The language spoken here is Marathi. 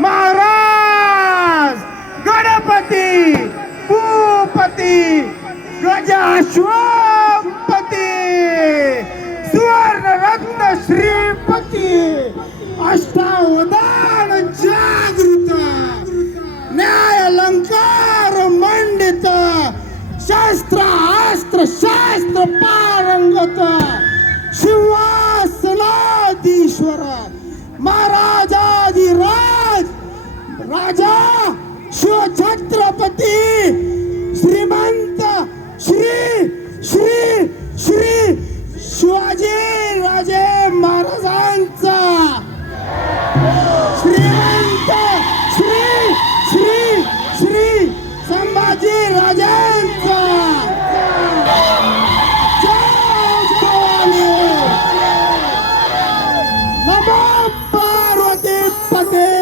महाराज गणपती भूपती गजाश्वपती सुवर्ण रत्न श्रीपती अष्टावधान जागृत न्याय अलंकार मंडित शास्त्र अस्त्र शास्त्र पारंगत सिंहासनाधीश्वर महाराजाधिराज राजा शिवछत्रपती श्रीमंत श्री श्री श्री शिवाजी राजे महाराजांचा श्रीमंत श्री श्री श्री संभाजी राजांचा नमो पार्वती पते